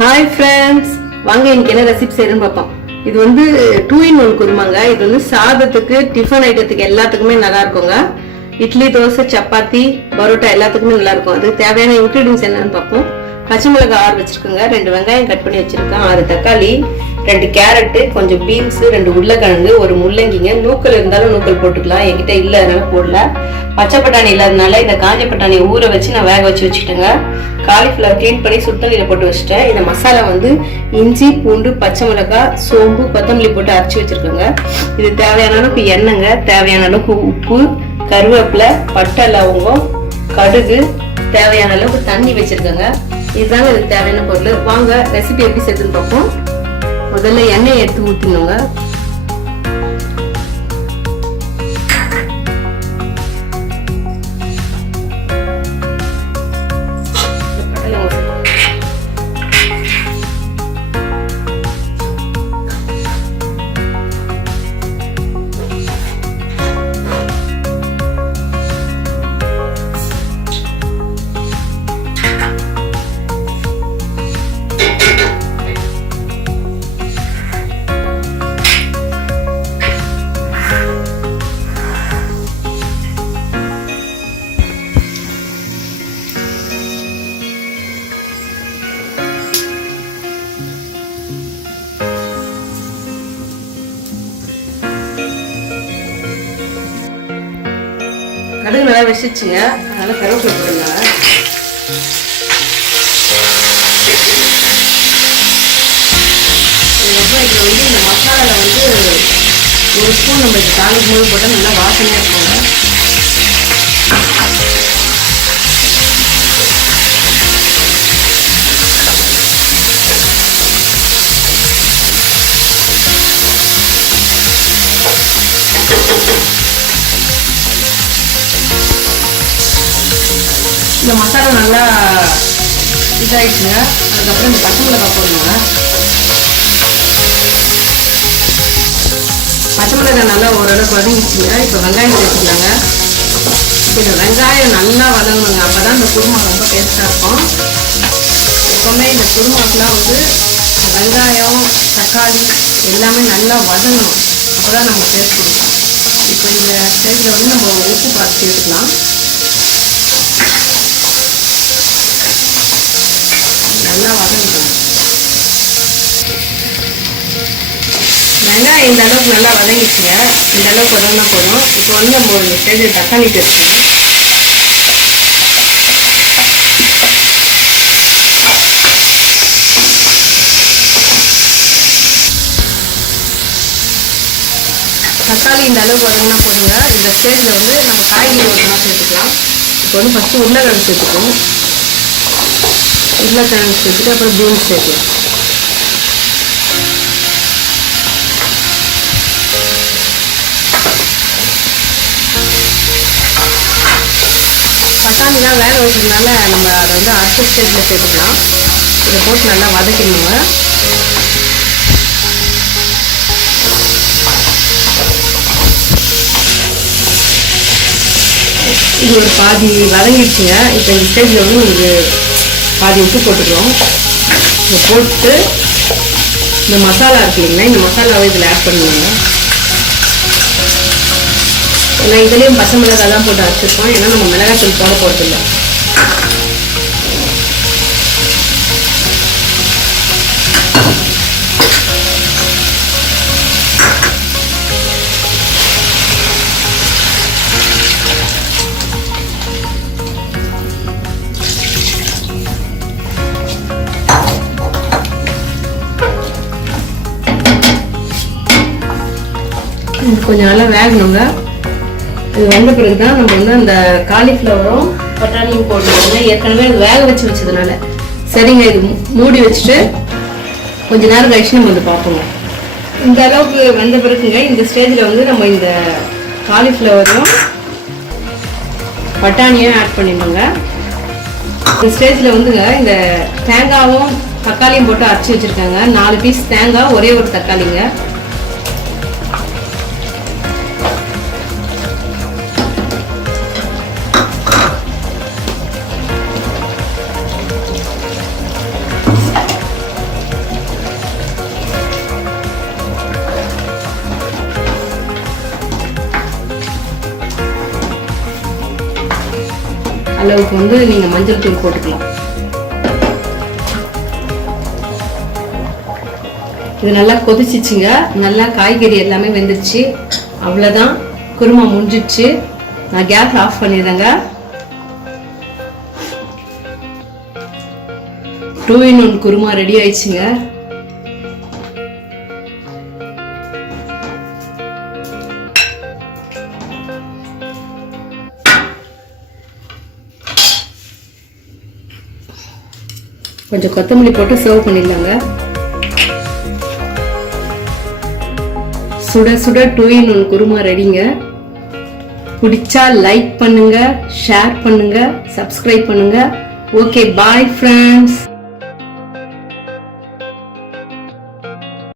Hi friends, வாங்க இன்னைக்கு என்ன ரெசிபி செய்யறேன்னு பார்ப்போம். இது வந்து 2 in 1 குருமாங்க. இது வந்து சாதத்துக்கு, டிஃபன் ஐட்டத்துக்கு எல்லாத்துக்குமே நல்லா இருக்குங்க. இட்லி, தோசை, சப்பாத்தி, பரோட்டா எல்லாத்துக்குமே நல்லா இருக்கும். அது தேவையான இன்கிரீடியன்ஸ் என்னன்னு பார்ப்போம். பச்சை மிளகாய் 6 வச்சிருக்கோங்க, 2 வெங்காயம் கட் பண்ணி வச்சிருக்கேன், 6 தக்காளி, 2 கேரட்டு, கொஞ்சம் பீன்ஸ், 2 உருளைக்கிழங்கு, ஒரு முள்ளங்கிங்க. நூக்கல் இருந்தாலும் நூக்கல் போட்டுக்கலாம், என்கிட்ட இல்ல அதனால போடல. பச்சை பட்டாணி இல்லாதனால இந்த காஞ்ச பட்டாணியை ஊற வச்சு நான் வேக வச்சு வச்சுட்டேங்க. காலிஃப்ளவர் கிளீன் பண்ணி சுத்தண்ணில போட்டு வச்சுட்டேன். இந்த மசாலா வந்து இஞ்சி, பூண்டு, பச்சை மிளகாய், சோம்பு, கொத்தமல்லி போட்டு அரைச்சி வச்சிருக்கோங்க. இது தேவையான அளவுக்கு எண்ணெய்ங்க, தேவையான அளவுக்கு உப்பு, கருவேப்பிலை, பட்டை, லவங்கம், கடுகு, தேவையான அளவுக்கு தண்ணி வச்சிருக்கோங்க. இதுதாங்க இதுக்கு தேவையான பொருள். வாங்க ரெசிபி எப்படி செய்யுதுன்னு பார்ப்போம். முதல்ல எண்ணெய் எடுத்து ஊற்றினோங்க. கடுகு நல்லா வச்சிச்சுங்க, அதனால கருவேப்பிலை போடுங்க. அதுக்கப்புறம் இதில் வந்து இந்த மசாலாவில் வந்து 1 ஸ்பூன் நம்ம இது தாளிக்கும் போது போட்டால் நல்லா வாசனையாக இருக்குங்க. இந்த மசாலா நல்லா இதாகிடுச்சுங்க. அதுக்கப்புறம் இந்த பச்சை மிளகாய் போடணுங்க. பச்சை மிளகாய் நல்லா ஓரளவுக்கு வதங்கிடுச்சுங்க. இப்போ வெங்காயம் சேர்த்துக்கலாங்க. இப்போ இந்த வெங்காயம் நல்லா வதங்கணுங்க, அப்போ தான் இந்த குருமா ரொம்ப டேஸ்ட்டாக இருக்கும். எப்போவுமே இந்த குருமாக்கெலாம் வந்து வெங்காயம், தக்காளி எல்லாமே நல்லா வதங்கணும், அப்போ தான் நமக்கு டேஸ்ட் கொடுக்கும். இப்போ இந்த ஸ்டேஜில் வந்து நம்ம உப்பு பார்த்து சேர்த்துக்கலாம். நல்லா வதங்கணும். வெங்காயம் இந்த அளவுக்கு நல்லா வதங்கிச்சுங்க. இந்த அளவுக்கு வதங்கினா போதும். இப்போ வந்து நம்ம இந்த ஸ்டேஜில் தக்காளி சேர்த்துக்கலாம். தக்காளி இந்த அளவுக்கு வதங்கினா போதுங்க. இந்த ஸ்டேஜில் வந்து நம்ம காய்கறி ஒன்றா சேர்த்துக்கலாம். இப்போ வந்து ஃபஸ்ட்டு உருளைக்கிழங்கு சேர்த்துக்கணும். உருளைக்கிழங்கு சேர்த்துட்டு அப்புறம் பீன்ஸ் சேர்க்கலாம். பட்டாணிலாம் வேக வச்சதுனால நம்ம அதை வந்து அடுத்த ஸ்டேஜில் சேர்த்துக்கலாம். இதை போட்டு நல்லா வதக்கிடணுங்க. இது ஒரு பாதி வதங்கிடுச்சுங்க. இப்போ இந்த ஸ்டேஜில் வந்து உங்களுக்கு பாதி உப்பு போட்டுக்கிறோம். இதை போட்டு இந்த மசாலா இருக்கு இல்லைங்களா, இந்த மசாலாவை இதில் ஆட் பண்ணுவாங்க. ஏன்னா இதுலேயும் பச்சை மிளகாய் தான் போட்டு அரைச்சிருக்கோம், ஏன்னா நம்ம மிளகாய்த்தூள் போட போகிறதில்ல. கொஞ்சம் நல்லா வேகணுங்க. இது வந்த பிறகு தான் நம்ம வந்து அந்த காலிஃப்ளவரும் பட்டாணியும் போட்டுருக்கோங்க. ஏற்கனவே அது வேக வச்சு வச்சதுனால. சரிங்க, இது மூடி வச்சுட்டு கொஞ்ச நேரம் கழிச்சு நம்ம வந்து பார்ப்போங்க. இந்த அளவுக்கு வந்த பிறகுங்க இந்த ஸ்டேஜில் வந்து நம்ம இந்த காலிஃப்ளவரும் பட்டாணியும் ஆட் பண்ணிடணுங்க. இந்த ஸ்டேஜில் வந்துங்க இந்த தேங்காயும் தக்காளியும் போட்டு அரைச்சி வச்சுருக்காங்க. 4 பீஸ் தேங்காய், ஒரே ஒரு தக்காளிங்க. அளவுக்கு வந்து நீங்கள் மஞ்சள் தூள் போட்டுக்கலாம். இது நல்லா கொதிச்சிச்சுங்க. நல்லா காய்கறி எல்லாமே வெந்துருச்சு. அவ்வளோதான், குருமா முடிஞ்சிடுச்சு. நான் கேஸ் ஆஃப் பண்ணிடுறேங்க. 2-in-1 குருமா ரெடி ஆயிடுச்சுங்க. கொஞ்சம் கொத்தமல்லி போட்டு சர்வ் பண்ணிடலாங்க. சுட சுட 2-in-1 குருமா ரெடிங்க. பிடிச்சா லைக் பண்ணுங்க, ஷேர் பண்ணுங்க, சப்ஸ்கிரைப் பண்ணுங்க. Okay, bye friends.